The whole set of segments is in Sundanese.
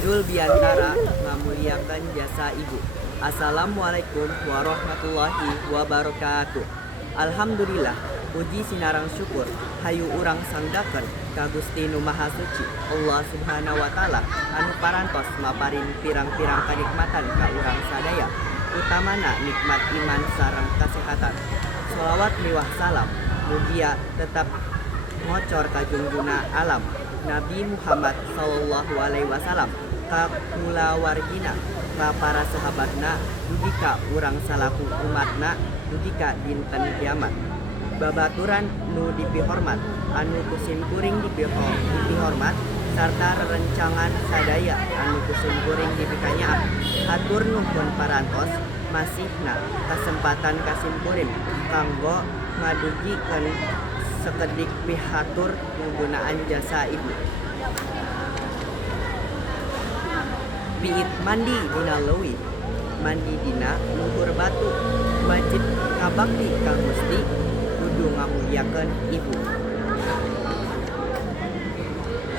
Judul Biantara Ngamuliakan Jasa Ibu. Assalamualaikum warahmatullahi wabarakatuh. Alhamdulillah, puji sinarang syukur hayu urang sangdaken ka Gusti Nu Maha Suci Allah Subhanahu wa taala anu parantos maparin pirang-pirang kanikmatan ka urang sadaya, utamana nikmat iman sareng kasehatan. Sholawat miwah salam mugia tetap ngocor ka junjuna alam Nabi Muhammad sallallahu alaihi wasallam, ka kulawargina, ka para sahabatna, dugi ka urang salaku umatna, dugi ka dinten kiamat. Babaturan nu dipihormat, anu kusim kuring dipihormat, sarta rerencangan sadaya anu kusim kuring dipikanyaan. Hatur nuhun parantos masihna kasempatan kasim kuring kanggo ngadugikeun sekedik pihatur penggunaan jasa ibu. Piit mandi dina leuwih, mandi dina luhur batu, wajib kabakti ka Gusti, kudu ngamuliakeun ibu.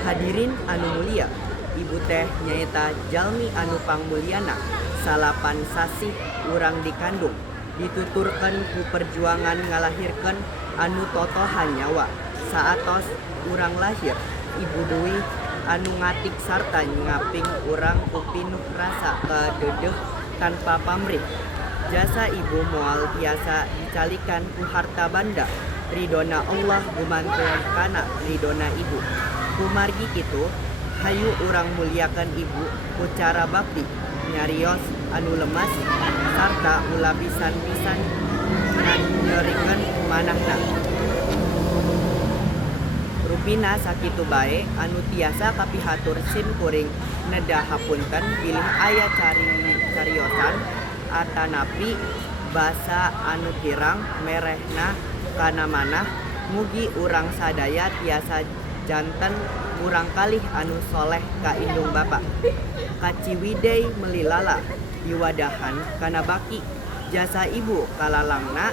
Hadirin anu mulia, ibu teh nyaeta jalmi anu pangmulyana, salapan sasih urang dikandung, dituturkeun ku perjuangan ngalahirkeun anu totohan nyawa. Saatos urang lahir, ibu deui anu ngatik sarta ngaping urang ku pinuh rasa kadeudeuh tanpa pamrih. Jasa ibu moal tiasa dicalikan ku harta banda, ridona Allah gumantung kana ridona ibu. Kumargi kitu, hayu urang muliakan ibu ku cara bakti, nyarios anu lemas sarta ulah pisan-pisan nyerikeun manahna. Rupina sakitu bae anu tiasa kapihatur sim kuring nedah hapunten bilih aya cariosan atanapi basa anu kirang merehna kana manah, mugi urang sadaya tiasa janten urang kalih anu soleh ka indung bapa. Kaciwidey melilala diwadahan kana baki, jasa ibu kalalangna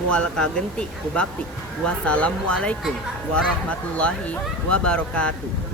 mual kagenti ku bakti. Wassalamualaikum warahmatullahi wabarakatuh.